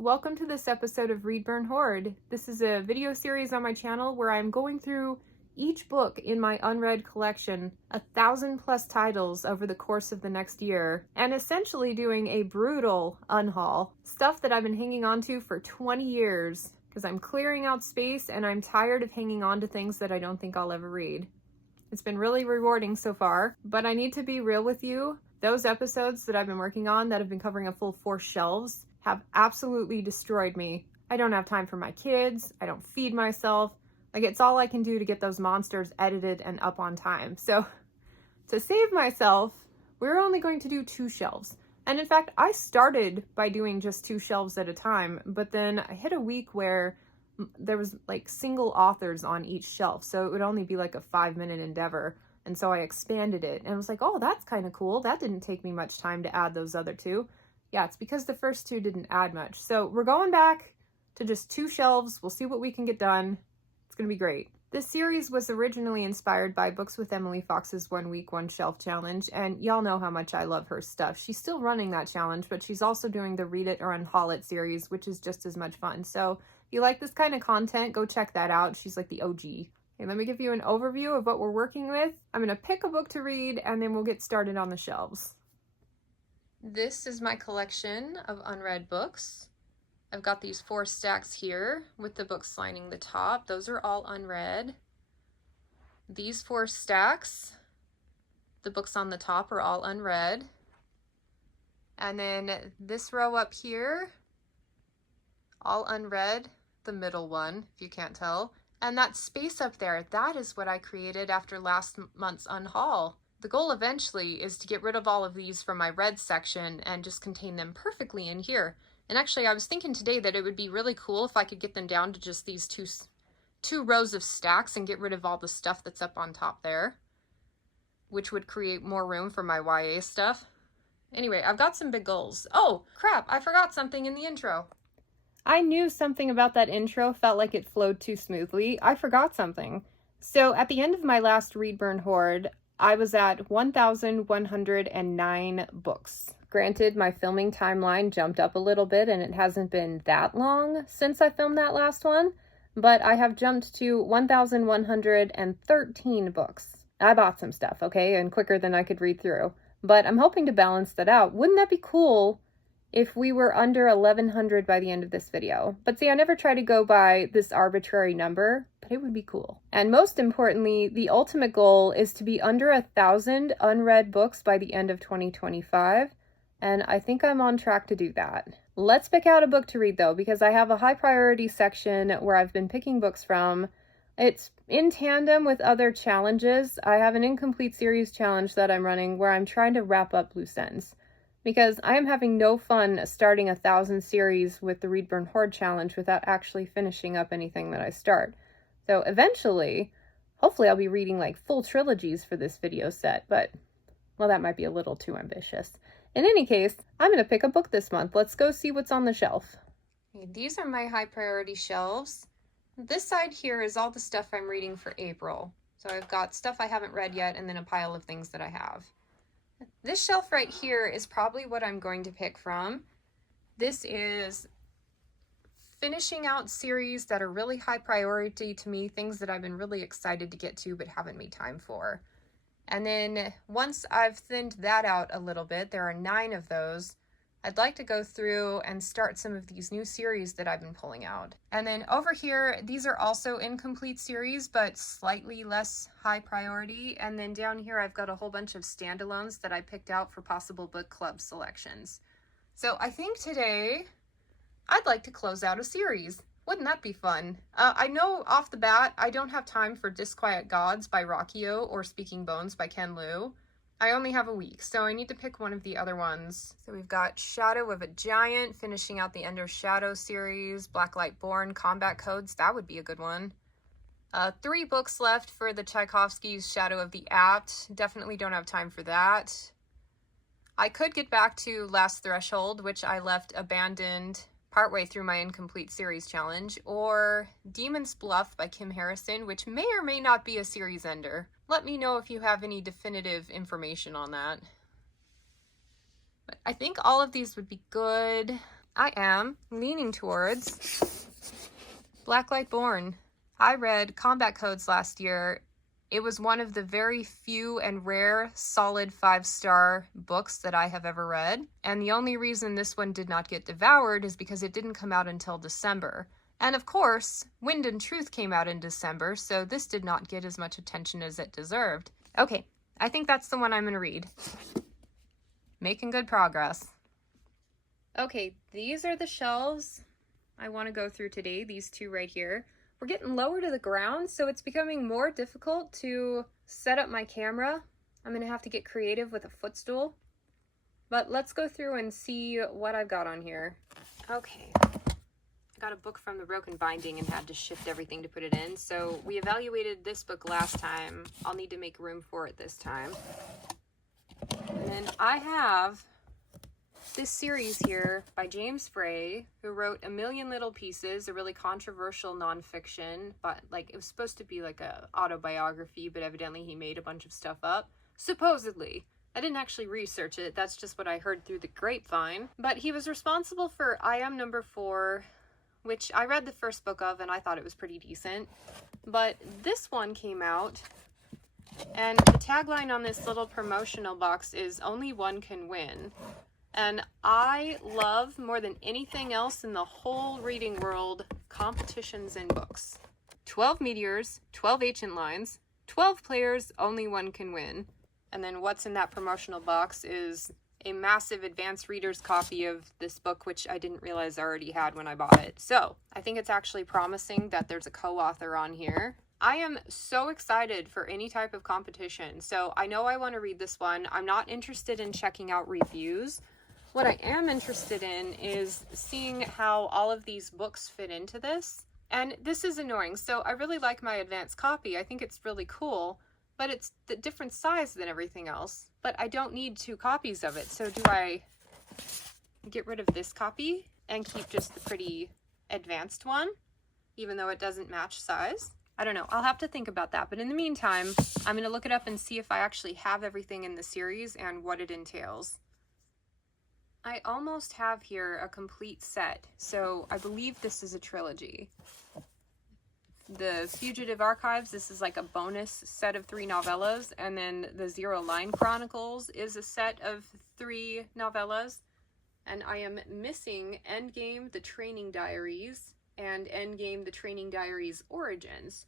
Welcome to this episode of Read, Burn, Hoard. This is a video series on my channel where I'm going through each book in my unread collection, 1,000+ titles over the course of the next year, and essentially doing a brutal unhaul. Stuff that I've been hanging on to for 20 years because I'm clearing out space and I'm tired of hanging on to things that I don't think I'll ever read. It's been really rewarding so far, but I need to be real with you. Those episodes that I've been working on that have been covering a full 4 shelves have absolutely destroyed me. I don't have time for my kids. I don't feed myself. Like, it's all I can do to get those monsters edited and up on time. So to save myself, we're only going to do 2 shelves. And in fact, I started by doing just 2 shelves at a time, but then I hit a week where there was like single authors on each shelf. So it would only be like a 5-minute endeavor. And so I expanded it and I was like, oh, that's kind of cool. That didn't take me much time to add those other 2. Yeah, it's because the first 2 didn't add much. So we're going back to just 2 shelves. We'll see what we can get done. It's going to be great. This series was originally inspired by Books with Emily Fox's 1 Week, 1 Shelf challenge, and y'all know how much I love her stuff. She's still running that challenge, but she's also doing the Read It or Unhaul It series, which is just as much fun. So if you like this kind of content, go check that out. She's like the OG. Okay, let me give you an overview of what we're working with. I'm going to pick a book to read, and then we'll get started on the shelves. This is my collection of unread books. I've got these 4 stacks here with the books lining the top. Those are all unread. These 4 stacks, the books on the top are all unread. And then this row up here, all unread, the middle one, if you can't tell. And that space up there, that is what I created after last month's unhaul. The goal eventually is to get rid of all of these from my read section and just contain them perfectly in here. And actually, I was thinking today that it would be really cool if I could get them down to just these two rows of stacks and get rid of all the stuff that's up on top there, which would create more room for my YA stuff. Anyway, I've got some big goals. Oh, crap, I forgot something in the intro. I knew something about that intro felt like it flowed too smoothly. I forgot something. So at the end of my last Read, Burn, Hoard, I was at 1,109 books. Granted, my filming timeline jumped up a little bit and it hasn't been that long since I filmed that last one, but I have jumped to 1,113 books. I bought some stuff, okay, and quicker than I could read through, but I'm hoping to balance that out. Wouldn't that be cool if we were under 1,100 by the end of this video? But see, I never try to go by this arbitrary number, but it would be cool. And most importantly, the ultimate goal is to be under 1,000 unread books by the end of 2025, and I think I'm on track to do that. Let's pick out a book to read though, because I have a high priority section where I've been picking books from. It's in tandem with other challenges. I have an incomplete series challenge that I'm running where I'm trying to wrap up loose ends, because I am having no fun starting 1,000 series with the Read, Burn, Hoard challenge without actually finishing up anything that I start. So eventually, hopefully I'll be reading like full trilogies for this video set, but well, that might be a little too ambitious. In any case, I'm going to pick a book this month. Let's go see what's on the shelf. These are my high priority shelves. This side here is all the stuff I'm reading for April. So I've got stuff I haven't read yet and then a pile of things that I have. This shelf right here is probably what I'm going to pick from. This is finishing out series that are really high priority to me, things that I've been really excited to get to but haven't made time for. And then once I've thinned that out a little bit, there are 9 of those, I'd like to go through and start some of these new series that I've been pulling out. And then over here, these are also incomplete series, but slightly less high priority. And then down here, I've got a whole bunch of standalones that I picked out for possible book club selections. So I think today I'd like to close out a series. Wouldn't that be fun? I know off the bat, I don't have time for Disquiet Gods by Rockio or Speaking Bones by Ken Liu. I only have a week, so I need to pick one of the other ones. So we've got Shadow of a Giant, finishing out the Ender Shadow series, Blacklight Born, Combat Codes, that would be a good one. 3 books left for the Tchaikovsky's Shadow of the Apt. Definitely don't have time for that. I could get back to Last Threshold, which I left abandoned partway through my incomplete series challenge, or Demon's Bluff by Kim Harrison, which may or may not be a series ender. Let me know if you have any definitive information on that. But I think all of these would be good. I am leaning towards Blacklight Born. I read Combat Codes last year. It was one of the very few and rare solid 5-star books that I have ever read. And the only reason this one did not get devoured is because it didn't come out until December. And of course, Wind and Truth came out in December, so this did not get as much attention as it deserved. Okay, I think that's the one I'm going to read. Making good progress. Okay, these are the shelves I want to go through today, these two right here. We're getting lower to the ground, so it's becoming more difficult to set up my camera. I'm going to have to get creative with a footstool. But let's go through and see what I've got on here. Okay. I got a book from the broken binding and had to shift everything to put it in. So we evaluated this book last time. I'll need to make room for it this time. And then I have this series here by James Frey, who wrote A Million Little Pieces, a really controversial nonfiction, but like it was supposed to be like a autobiography, but evidently he made a bunch of stuff up. Supposedly. I didn't actually research it, that's just what I heard through the grapevine. But he was responsible for I Am Number 4, which I read the first book of and I thought it was pretty decent. But this one came out, and the tagline on this little promotional box is Only One Can Win. And I love, more than anything else in the whole reading world, competitions in books. 12 meteors, 12 ancient lines, 12 players, only one can win. And then what's in that promotional box is a massive advanced reader's copy of this book, which I didn't realize I already had when I bought it. So I think it's actually promising that there's a co-author on here. I am so excited for any type of competition. So I know I want to read this one. I'm not interested in checking out reviews. What I am interested in is seeing how all of these books fit into this. And this is annoying. So I really like my advanced copy. I think it's really cool, but it's the different size than everything else. But I don't need 2 copies of it. So do I get rid of this copy and keep just the pretty advanced one, even though it doesn't match size? I don't know. I'll have to think about that. But in the meantime, I'm going to look it up and see if I actually have everything in the series and what it entails. I almost have here a complete set, so I believe this is a trilogy. The Fugitive Archives, this is like a bonus set of 3 novellas, and then the Zero Line Chronicles is a set of 3 novellas, and I am missing Endgame, The Training Diaries, and Endgame, The Training Diaries Origins.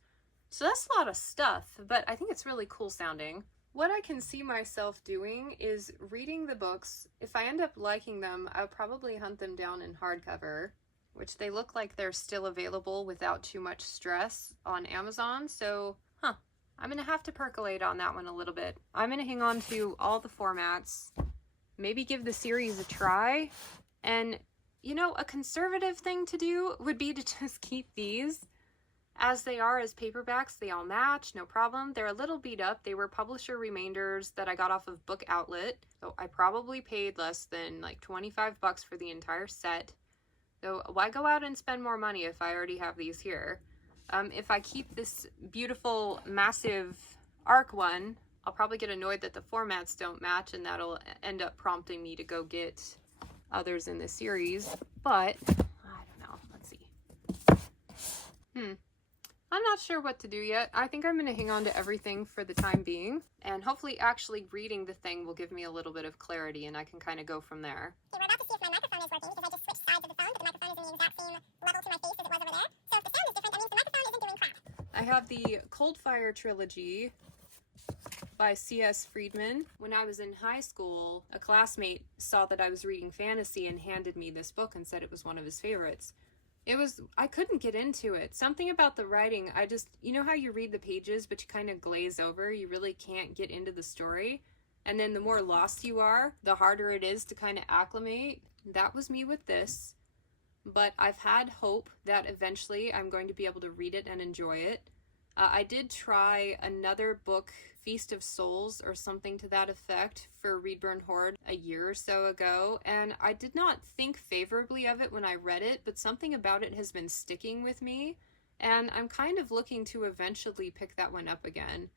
So that's a lot of stuff, but I think it's really cool sounding. What I can see myself doing is reading the books. If I end up liking them, I'll probably hunt them down in hardcover, which they look like they're still available without too much stress on Amazon. So, I'm going to have to percolate on that one a little bit. I'm going to hang on to all the formats, maybe give the series a try. And, you know, a conservative thing to do would be to just keep these as they are as paperbacks. They all match, no problem. They're a little beat up. They were publisher remainders that I got off of Book Outlet. So I probably paid less than like 25 bucks for the entire set. So why go out and spend more money if I already have these here? If I keep this beautiful, massive ARC one, I'll probably get annoyed that the formats don't match, and that'll end up prompting me to go get others in the series. But, I don't know. Let's see. I'm not sure what to do yet. I think I'm going to hang on to everything for the time being, and hopefully actually reading the thing will give me a little bit of clarity, and I can kind of go from there. Okay, we're about to see if my microphone is working because I just switched sides of the phone, but the microphone is in the exact same level to my face as it was over there. So if the sound is different, that means the microphone isn't doing crap. I have the Cold Fire trilogy by C.S. Friedman. When I was in high school, a classmate saw that I was reading fantasy and handed me this book and said it was one of his favorites. I couldn't get into it. Something about the writing, you know how you read the pages, but you kind of glaze over? You really can't get into the story. And then the more lost you are, the harder it is to kind of acclimate. That was me with this. But I've had hope that eventually I'm going to be able to read it and enjoy it. I did try another book, Feast of Souls or something to that effect, for Readburn Hoard a year or so ago, and I did not think favorably of it when I read it, but something about it has been sticking with me, and I'm kind of looking to eventually pick that one up again.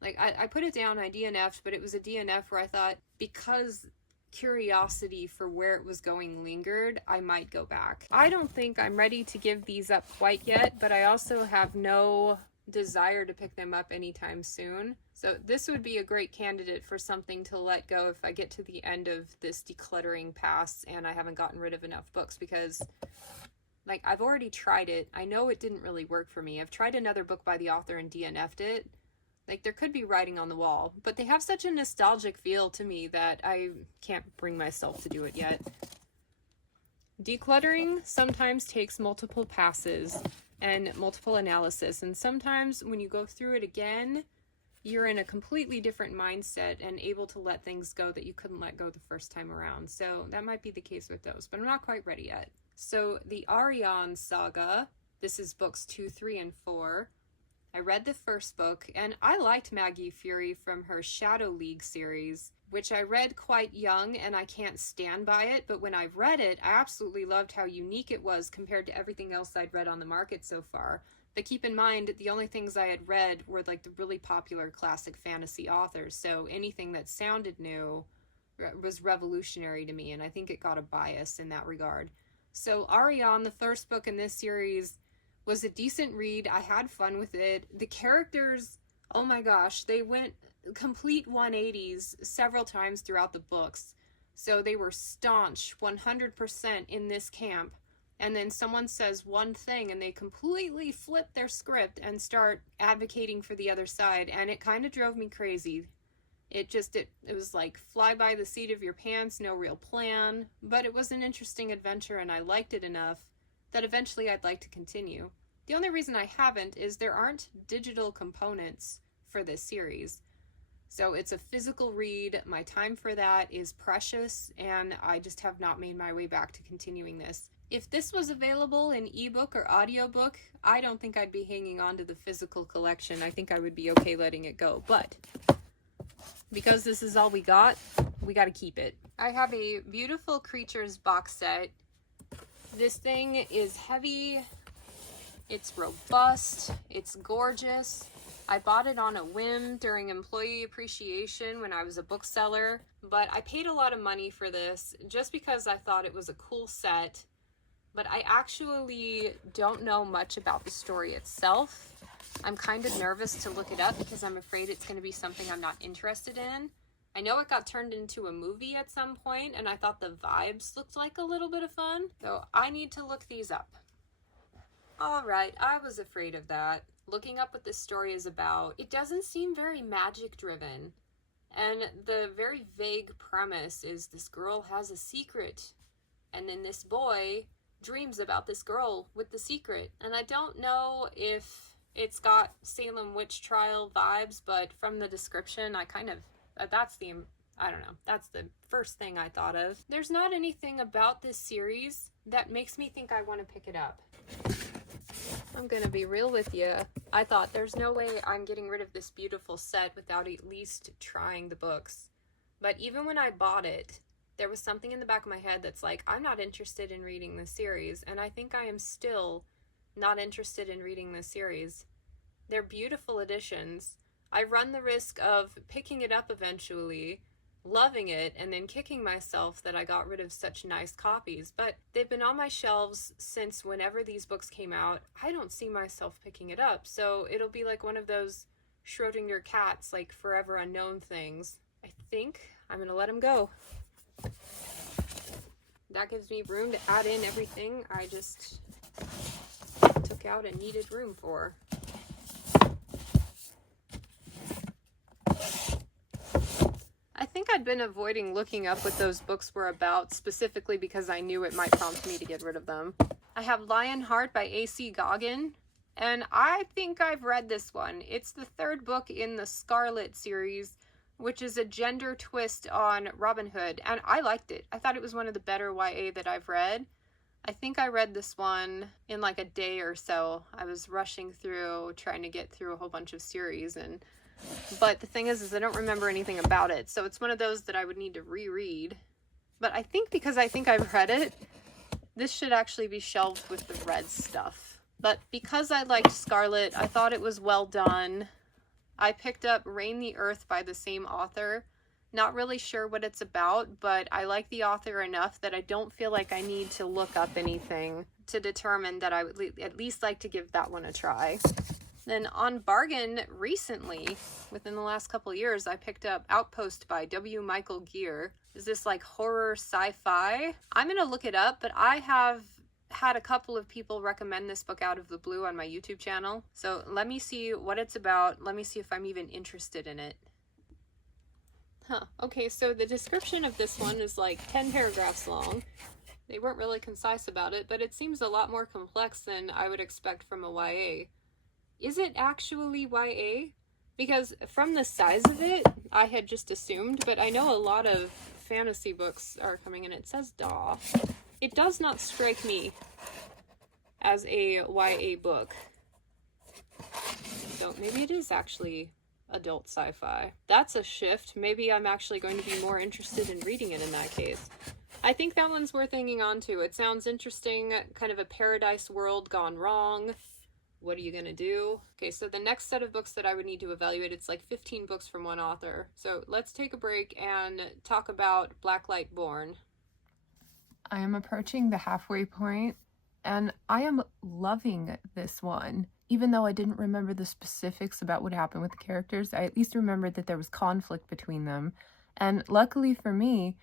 Like, I put it down, I DNF'd, but it was a DNF where I thought, because curiosity for where it was going lingered, I might go back. I don't think I'm ready to give these up quite yet, but I also have no desire to pick them up anytime soon. So this would be a great candidate for something to let go if I get to the end of this decluttering pass and I haven't gotten rid of enough books, because like I've already tried it. I know it didn't really work for me. I've tried another book by the author and DNF'd it. Like there could be writing on the wall, but they have such a nostalgic feel to me that I can't bring myself to do it yet. Decluttering sometimes takes multiple passes and multiple analysis, and sometimes when you go through it again, you're in a completely different mindset and able to let things go that you couldn't let go the first time around. So that might be the case with those, but I'm not quite ready yet. So the Ariane saga, this is books 2, 3, and 4. I read the first book, and I liked Maggie Fury from her Shadow League series, which I read quite young, and I can't stand by it, but when I've read it, I absolutely loved how unique it was compared to everything else I'd read on the market so far. But keep in mind, the only things I had read were like the really popular classic fantasy authors, so anything that sounded new was revolutionary to me, and I think it got a bias in that regard. So Ariane, the first book in this series, was a decent read. I had fun with it. The characters, oh my gosh, they went complete 180s several times throughout the books. So they were staunch 100% in this camp, and then someone says one thing and they completely flip their script and start advocating for the other side, and it kind of drove me crazy. It was like fly by the seat of your pants, no real plan, but it was an interesting adventure and I liked it enough that eventually I'd like to continue. The only reason I haven't is there aren't digital components for this series. So it's a physical read. My time for that is precious, and I just have not made my way back to continuing this. If this was available in ebook or audiobook, I don't think I'd be hanging on to the physical collection. I think I would be okay letting it go. But because this is all we got to keep it. I have a beautiful Creatures box set. This thing is heavy, it's robust, it's gorgeous. I bought it on a whim during employee appreciation when I was a bookseller, but I paid a lot of money for this just because I thought it was a cool set, but I actually don't know much about the story itself. I'm kind of nervous to look it up because I'm afraid it's going to be something I'm not interested in. I know it got turned into a movie at some point, and I thought the vibes looked like a little bit of fun, so I need to look these up. Alright, I was afraid of that. Looking up what this story is about, it doesn't seem very magic driven, and the very vague premise is this girl has a secret, and then this boy dreams about this girl with the secret, and I don't know if it's got Salem witch trial vibes, but from the description that's the first thing I thought of. There's not anything about this series that makes me think I want to pick it up. I'm gonna be real with you. I thought there's no way I'm getting rid of this beautiful set without at least trying the books. But even when I bought it, there was something in the back of my head that's like, I'm not interested in reading this series, and I think I am still not interested in reading this series. They're beautiful editions. I run the risk of picking it up eventually, loving it, and then kicking myself that I got rid of such nice copies. But they've been on my shelves since whenever these books came out. I don't see myself picking it up, so it'll be like one of those Schrodinger cats, like forever unknown things. I think I'm gonna let them go. That gives me room to add in everything I just took out and needed room for. I think I'd been avoiding looking up what those books were about, specifically because I knew it might prompt me to get rid of them. I have Lionheart by A.C. Goggin, and I think I've read this one. It's the third book in the Scarlet series, which is a gender twist on Robin Hood, and I liked it. I thought it was one of the better YA that I've read. I think I read this one in like a day or so. I was rushing through, trying to get through a whole bunch of series, but the thing is I don't remember anything about it, so it's one of those that I would need to reread. But I think because I think I've read it, this should actually be shelved with the red stuff. But because I liked Scarlet, I thought it was well done. I picked up Reign the Earth by the same author, Not really sure what it's about, but I like the author enough that I don't feel like I need to look up anything to determine that I would at least like to give that one a try. Then on bargain recently, within the last couple of years, I picked up Outpost by W. Michael Geer. Is this like horror sci-fi? I'm gonna look it up, but I have had a couple of people recommend this book out of the blue on my YouTube channel. So let me see what it's about. Let me see if I'm even interested in it. Okay, so the description of this one is like 10 paragraphs long. They weren't really concise about it, but it seems a lot more complex than I would expect from a YA. Is it actually YA? Because from the size of it, I had just assumed, but I know a lot of fantasy books are coming in. It says DAW. It does not strike me as a YA book. So maybe it is actually adult sci-fi. That's a shift. Maybe I'm actually going to be more interested in reading it in that case. I think that one's worth hanging on to. It sounds interesting, kind of a paradise world gone wrong. What are you gonna do? Okay, so the next set of books that I would need to evaluate, it's like 15 books from one author. So let's take a break and talk about Blacklight Born. I am approaching the halfway point, and I am loving this one. Even though I didn't remember the specifics about what happened with the characters, I at least remembered that there was conflict between them. And luckily for me,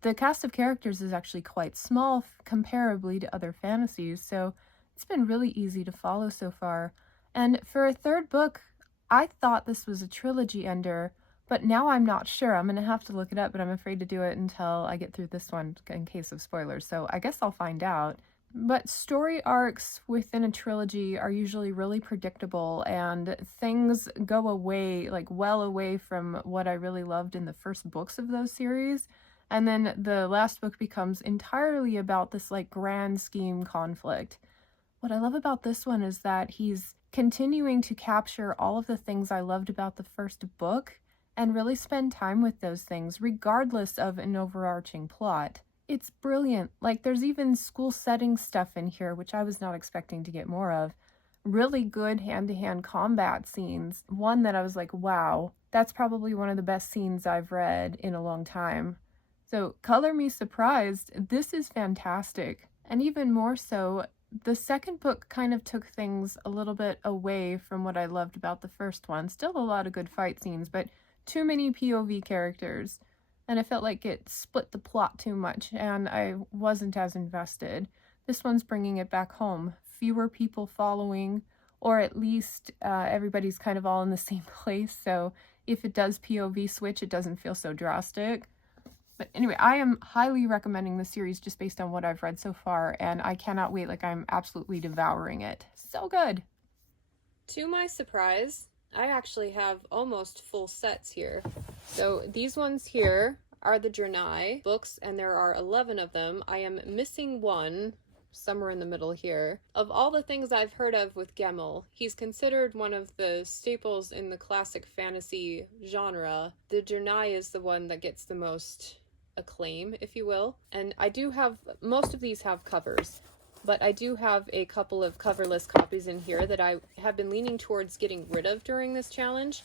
the cast of characters is actually quite small comparably to other fantasies, so it's been really easy to follow so far. And for a third book, I thought this was a trilogy ender, but now I'm not sure. I'm going to have to look it up, but I'm afraid to do it until I get through this one in case of spoilers, so I guess I'll find out. But story arcs within a trilogy are usually really predictable, and things go away, like well away from what I really loved in the first books of those series. And then the last book becomes entirely about this like grand scheme conflict. What I love about this one is that he's continuing to capture all of the things I loved about the first book and really spend time with those things regardless of an overarching plot. It's brilliant. Like, there's even school setting stuff in here, which I was not expecting to get more of. Really good hand-to-hand combat scenes. One that I was like, wow, that's probably one of the best scenes I've read in a long time. So, color me surprised. This is fantastic. And even more so, the second book kind of took things a little bit away from what I loved about the first one. Still a lot of good fight scenes, but too many POV characters. And I felt like it split the plot too much, and I wasn't as invested. This one's bringing it back home. Fewer people following, or at least everybody's kind of all in the same place, so if it does POV switch, it doesn't feel so drastic. But anyway, I am highly recommending this series just based on what I've read so far, and I cannot wait. Like, I'm absolutely devouring it. So good! To my surprise, I actually have almost full sets here. So these ones here are the Journai books, and there are 11 of them. I am missing one, somewhere in the middle here. Of all the things I've heard of with Gemmell, he's considered one of the staples in the classic fantasy genre. The Journai is the one that gets the most acclaim, if you will. And I do have, most of these have covers, but I do have a couple of coverless copies in here that I have been leaning towards getting rid of during this challenge.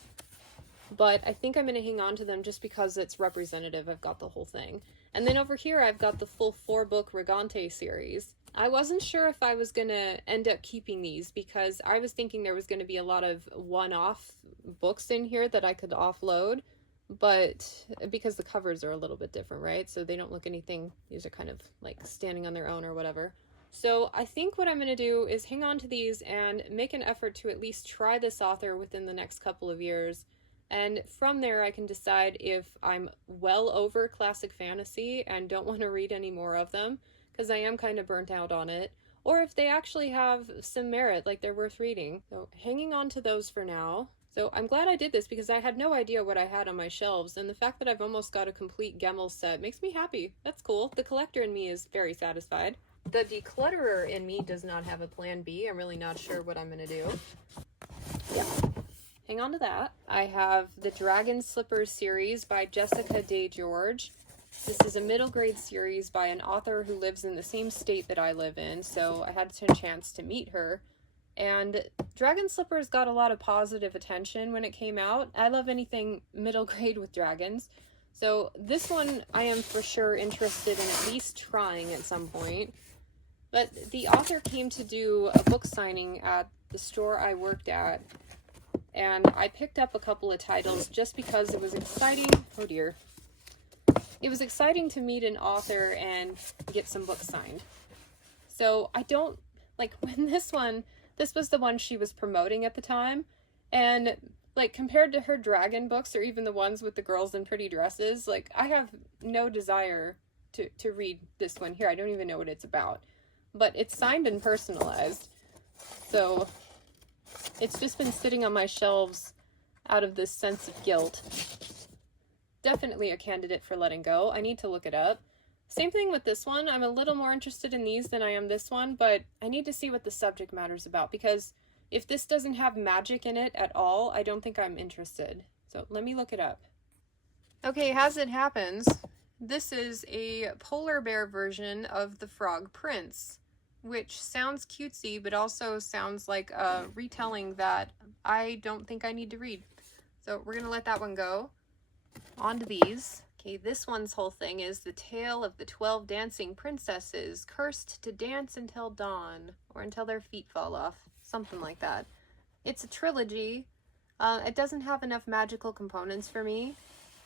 But I think I'm going to hang on to them just because it's representative. I've got the whole thing. And then over here, I've got the full 4-book Regante series. I wasn't sure if I was going to end up keeping these because I was thinking there was going to be a lot of one-off books in here that I could offload. But because the covers are a little bit different, right? So they don't look anything, these are kind of like standing on their own or whatever. So I think what I'm going to do is hang on to these and make an effort to at least try this author within the next couple of years. And from there, I can decide if I'm well over classic fantasy and don't want to read any more of them, because I am kind of burnt out on it, or if they actually have some merit, like they're worth reading. So hanging on to those for now. So I'm glad I did this because I had no idea what I had on my shelves, and the fact that I've almost got a complete Gemmell set makes me happy. That's cool. The collector in me is very satisfied. The declutterer in me does not have a plan B. I'm really not sure what I'm going to do. Yeah. Hang on to that. I have the Dragon Slippers series by Jessica Day George. This is a middle grade series by an author who lives in the same state that I live in, so I had a chance to meet her. And Dragon Slippers got a lot of positive attention when it came out. I love anything middle grade with dragons. So this one I am for sure interested in at least trying at some point. But the author came to do a book signing at the store I worked at, and I picked up a couple of titles just because it was exciting. Oh dear. It was exciting to meet an author and get some books signed. So I don't, like, when this was the one she was promoting at the time, and like compared to her dragon books or even the ones with the girls in pretty dresses, like I have no desire to read this one here. I don't even know what it's about. But it's signed and personalized. So it's just been sitting on my shelves out of this sense of guilt. Definitely a candidate for letting go. I need to look it up. Same thing with this one. I'm a little more interested in these than I am this one, but I need to see what the subject matter's about, because if this doesn't have magic in it at all, I don't think I'm interested. So let me look it up. Okay, as it happens, this is a polar bear version of The Frog Prince, which sounds cutesy, but also sounds like a retelling that I don't think I need to read. So we're gonna let that one go. On to these. Okay, this one's whole thing is The Tale of the 12 Dancing Princesses, Cursed to Dance Until Dawn, or Until Their Feet Fall Off. Something like that. It's a trilogy. It doesn't have enough magical components for me,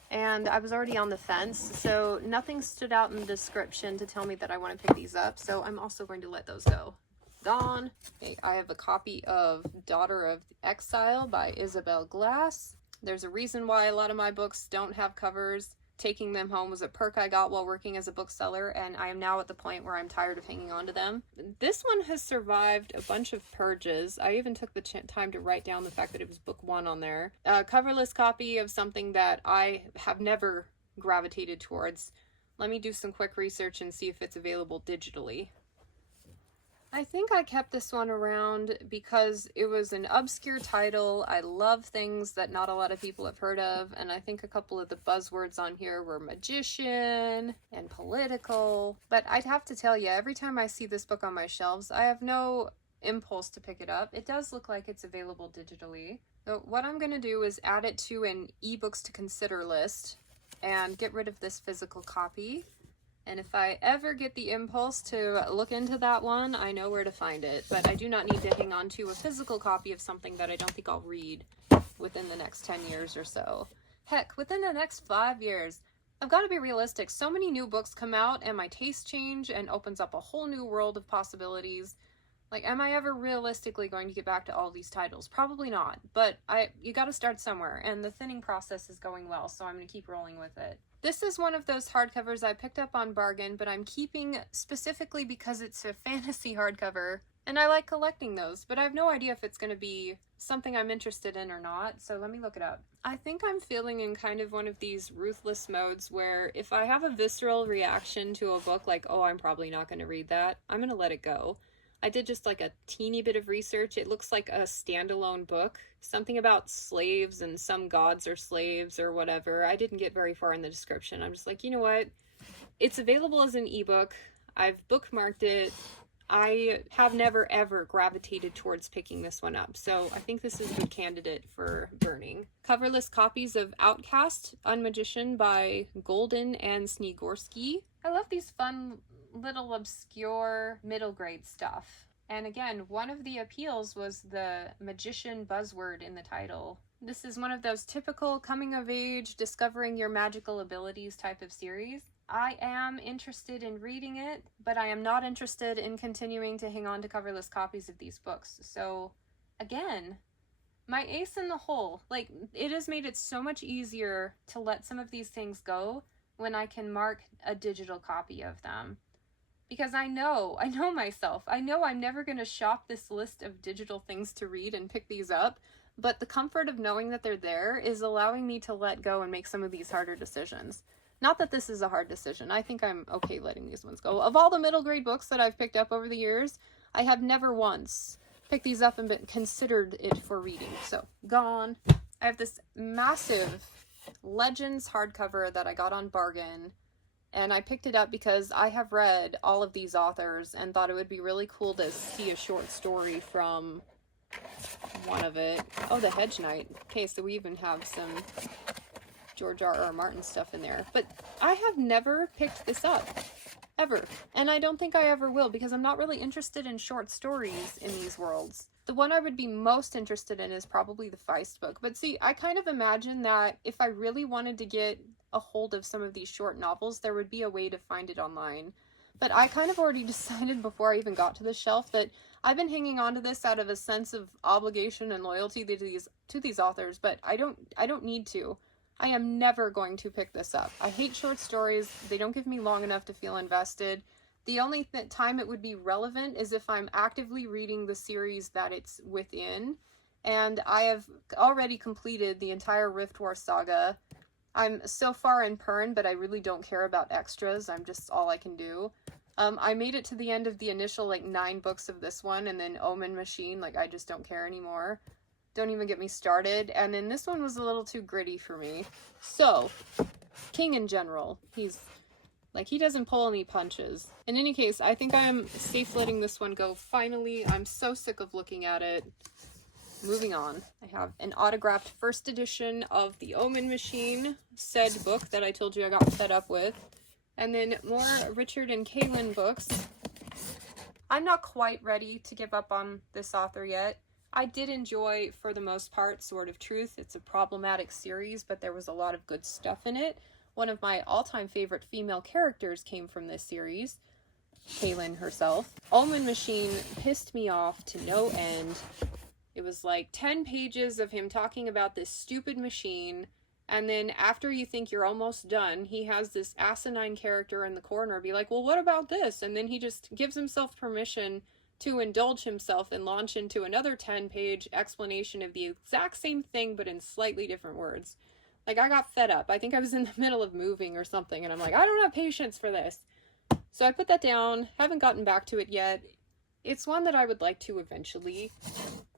and I was already on the fence, so nothing stood out in the description to tell me that I want to pick these up, so I'm also going to let those go. Gone. Okay, I have a copy of Daughter of Exile by Isabel Glass. There's a reason why a lot of my books don't have covers. Taking them home was a perk I got while working as a bookseller, and I am now at the point where I'm tired of hanging on to them. This one has survived a bunch of purges. I even took the time to write down the fact that it was book 1 on there. A coverless copy of something that I have never gravitated towards. Let me do some quick research and see if it's available digitally. I think I kept this one around because it was an obscure title. I love things that not a lot of people have heard of, and I think a couple of the buzzwords on here were magician and political. But I'd have to tell you, every time I see this book on my shelves, I have no impulse to pick it up. It does look like it's available digitally. So what I'm going to do is add it to an ebooks to consider list and get rid of this physical copy. And if I ever get the impulse to look into that one, I know where to find it. But I do not need to hang on to a physical copy of something that I don't think I'll read within the next 10 years or so. Heck, within the next 5 years. I've got to be realistic. So many new books come out and my tastes change and opens up a whole new world of possibilities. Like, am I ever realistically going to get back to all these titles? Probably not. But you got to start somewhere, and the thinning process is going well, so I'm going to keep rolling with it. This is one of those hardcovers I picked up on bargain, but I'm keeping specifically because it's a fantasy hardcover, and I like collecting those, but I have no idea if it's going to be something I'm interested in or not, so let me look it up. I think I'm feeling in kind of one of these ruthless modes where if I have a visceral reaction to a book like, oh, I'm probably not going to read that, I'm going to let it go. I did just like a teeny bit of research. It looks like a standalone book. Something about slaves and some gods are slaves or whatever. I didn't get very far in the description. I'm just like, you know what? It's available as an ebook. I've bookmarked it. I have never ever gravitated towards picking this one up. So I think this is a good candidate for burning. Coverless copies of Outcast, Unmagician by Golden and Snigorsky. I love these fun little obscure middle grade stuff. And again, one of the appeals was the magician buzzword in the title. This is one of those typical coming of age, discovering your magical abilities type of series. I am interested in reading it, but I am not interested in continuing to hang on to coverless copies of these books. So again, my ace in the hole. Like, it has made it so much easier to let some of these things go when I can mark a digital copy of them. Because I know myself. I know I'm never going to shop this list of digital things to read and pick these up, but the comfort of knowing that they're there is allowing me to let go and make some of these harder decisions. Not that this is a hard decision. I think I'm okay letting these ones go. Of all the middle grade books that I've picked up over the years, I have never once picked these up and considered it for reading. So, gone. I have this massive Legends hardcover that I got on bargain. And I picked it up because I have read all of these authors and thought it would be really cool to see a short story from one of it. Oh, The Hedge Knight. Okay, so we even have some George R.R. Martin stuff in there. But I have never picked this up. Ever. And I don't think I ever will, because I'm not really interested in short stories in these worlds. The one I would be most interested in is probably the Feist book. But see, I kind of imagine that if I really wanted to get a hold of some of these short novels, there would be a way to find it online. But I kind of already decided before I even got to the shelf that I've been hanging on to this out of a sense of obligation and loyalty to these authors, but I don't need to. I am never going to pick this up. I hate short stories. They don't give me long enough to feel invested. The only time it would be relevant is if I'm actively reading the series that it's within. And I have already completed the entire Rift War saga. I'm so far in Pern, but I really don't care about extras. I'm just all I can do. I made it to the end of the initial 9 books of this one, and then Omen Machine, I just don't care anymore. Don't even get me started. And then this one was a little too gritty for me. So, King in general, he doesn't pull any punches. In any case, I think I am safe letting this one go. Finally, I'm so sick of looking at it. Moving on. I have an autographed first edition of The Omen Machine, said book that I told you I got fed up with. And then more Richard and Kaylin books. I'm not quite ready to give up on this author yet. I did enjoy, for the most part, Sword of Truth. It's a problematic series, but there was a lot of good stuff in it. One of my all-time favorite female characters came from this series, Kaylin herself. Omen Machine pissed me off to no end. It was 10 pages of him talking about this stupid machine, and then after you think you're almost done, he has this asinine character in the corner be like, well, what about this? And then he just gives himself permission to indulge himself and launch into another 10-page explanation of the exact same thing, but in slightly different words. I got fed up. I think I was in the middle of moving or something, and I'm like, I don't have patience for this. So I put that down, haven't gotten back to it yet. It's one that I would like to eventually.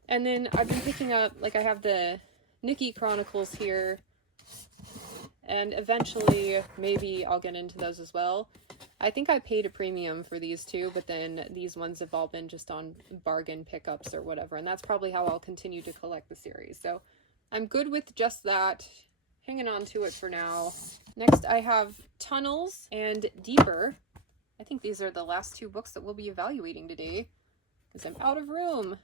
And then I've been picking up, I have the Niki Chronicles here, and eventually maybe I'll get into those as well. I think I paid a premium for these two, but then these ones have all been just on bargain pickups or whatever, and that's probably how I'll continue to collect the series. So I'm good with just that, hanging on to it for now. Next I have Tunnels and Deeper. I think these are the last 2 books that we'll be evaluating today, because I'm out of room.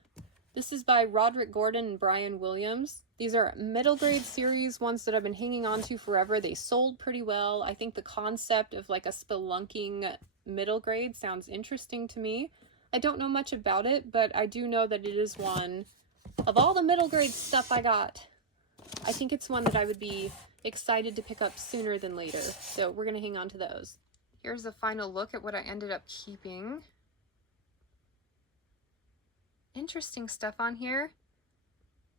This is by Roderick Gordon and Brian Williams. These are middle grade series, ones that I've been hanging on to forever. They sold pretty well. I think the concept of a spelunking middle grade sounds interesting to me. I don't know much about it, but I do know that it is one of all the middle grade stuff I got. I think it's one that I would be excited to pick up sooner than later. So we're going to hang on to those. Here's a final look at what I ended up keeping. Interesting stuff on here.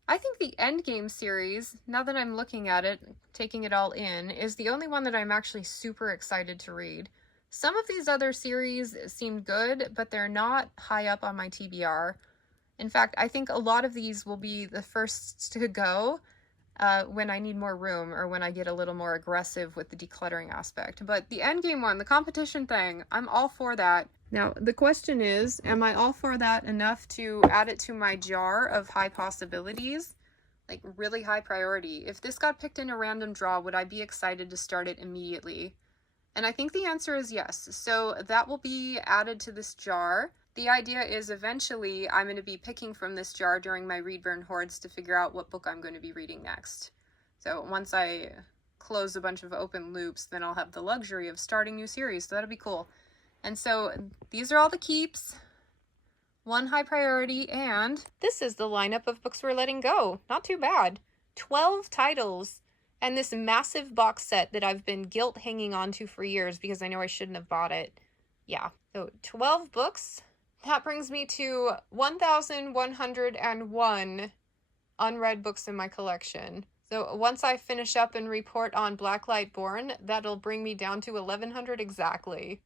I think the Endgame series, now that I'm looking at it, taking it all in, is the only one that I'm actually super excited to read. Some of these other series seem good, but they're not high up on my TBR. In fact, I think a lot of these will be the first to go when I need more room, or when I get a little more aggressive with the decluttering aspect. But the Endgame one, the competition thing, I'm all for that. Now, the question is, am I all for that enough to add it to my jar of high possibilities? Really high priority. If this got picked in a random draw, would I be excited to start it immediately? And I think the answer is yes. So that will be added to this jar. The idea is eventually I'm going to be picking from this jar during my Read Burn Hoards to figure out what book I'm going to be reading next. So once I close a bunch of open loops, then I'll have the luxury of starting new series. So that'll be cool. And so these are all the keeps, 1 high priority, and this is the lineup of books we're letting go. Not too bad. 12 titles, and this massive box set that I've been guilt hanging on to for years because I know I shouldn't have bought it. Yeah, so 12 books. That brings me to 1,101 unread books in my collection. So once I finish up and report on Blacklight Born, that'll bring me down to 1,100 exactly.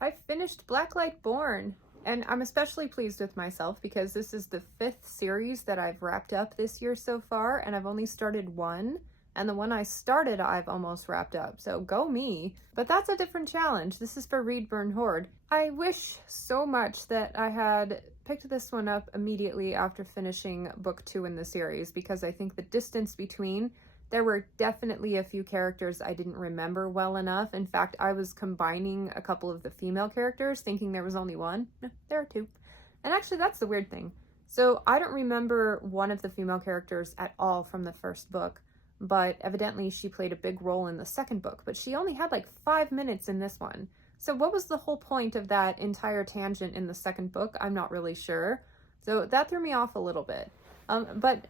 I finished Blacklight Born, and I'm especially pleased with myself because this is the 5th series that I've wrapped up this year so far, and I've only started 1, and the one I started I've almost wrapped up, so go me. But that's a different challenge. This is for Read Burn Hoard. I wish so much that I had picked this one up immediately after finishing book 2 in the series, because I think the distance between There were definitely a few characters I didn't remember well enough. In fact, I was combining a couple of the female characters, thinking there was only one. No, there are two. And actually, that's the weird thing. So I don't remember one of the female characters at all from the first book, but evidently she played a big role in the second book, but she only had like 5 minutes in this one. So what was the whole point of that entire tangent in the second book? I'm not really sure. So that threw me off a little bit. But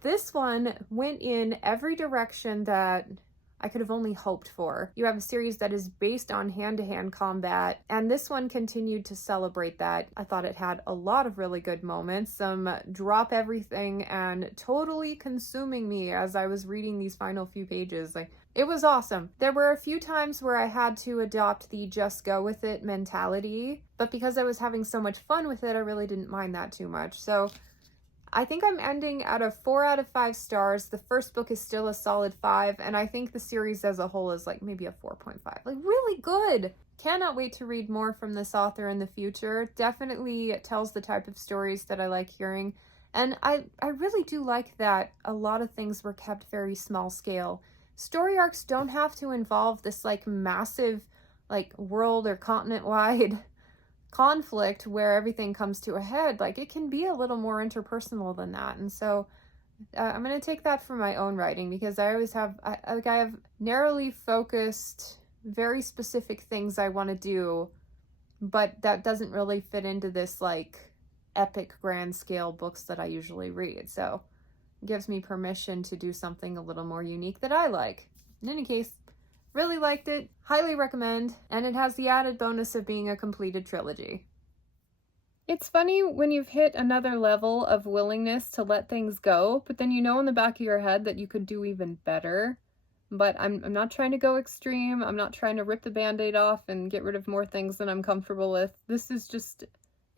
this one went in every direction that I could have only hoped for. You have a series that is based on hand-to-hand combat, and this one continued to celebrate that. I thought it had a lot of really good moments, some drop everything and totally consuming me as I was reading these final few pages. Like, it was awesome. There were a few times where I had to adopt the just go with it mentality, but because I was having so much fun with it, I really didn't mind that too much. So I think I'm ending at a 4 out of 5 stars. The first book is still a solid 5, and I think the series as a whole is like maybe a 4.5. Like, really good! Cannot wait to read more from this author in the future. Definitely tells the type of stories that I like hearing. And I really do like that a lot of things were kept very small scale. Story arcs don't have to involve this like massive like world or continent wide conflict where everything comes to a head. Like, it can be a little more interpersonal than that. And so I'm going to take that for my own writing, because I always have, I have narrowly focused, very specific things I want to do, but that doesn't really fit into this like epic grand scale books that I usually read. So it gives me permission to do something a little more unique that I like. In any case, really liked it, highly recommend, and it has the added bonus of being a completed trilogy. It's funny when you've hit another level of willingness to let things go, but then you know in the back of your head that you could do even better. But I'm not trying to go extreme. I'm not trying to rip the Band-Aid off and get rid of more things than I'm comfortable with. This is just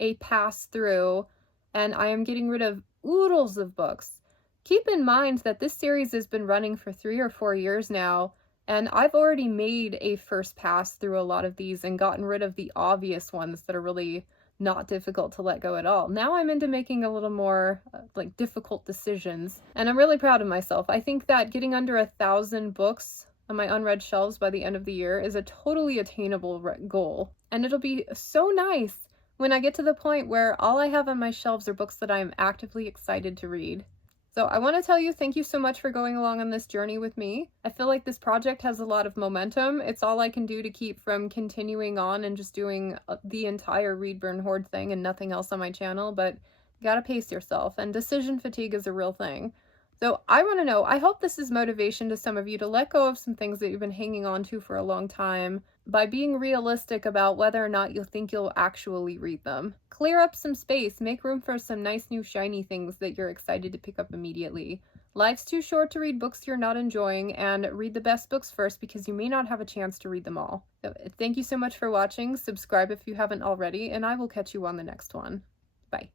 a pass through, and I am getting rid of oodles of books. Keep in mind that this series has been running for 3 or 4 years now, and I've already made a first pass through a lot of these and gotten rid of the obvious ones that are really not difficult to let go at all. Now I'm into making a little more like difficult decisions, and I'm really proud of myself. I think that getting under 1,000 books on my unread shelves by the end of the year is a totally attainable goal. And it'll be so nice when I get to the point where all I have on my shelves are books that I'm actively excited to read. So I want to tell you thank you so much for going along on this journey with me. I feel like this project has a lot of momentum. It's all I can do to keep from continuing on and just doing the entire Read, Burn, Hoard thing and nothing else on my channel, but you gotta pace yourself, and decision fatigue is a real thing. So I want to know, I hope this is motivation to some of you to let go of some things that you've been hanging on to for a long time by being realistic about whether or not you think you'll actually read them. Clear up some space, make room for some nice new shiny things that you're excited to pick up immediately. Life's too short to read books you're not enjoying, and read the best books first because you may not have a chance to read them all. So, thank you so much for watching, subscribe if you haven't already, and I will catch you on the next one.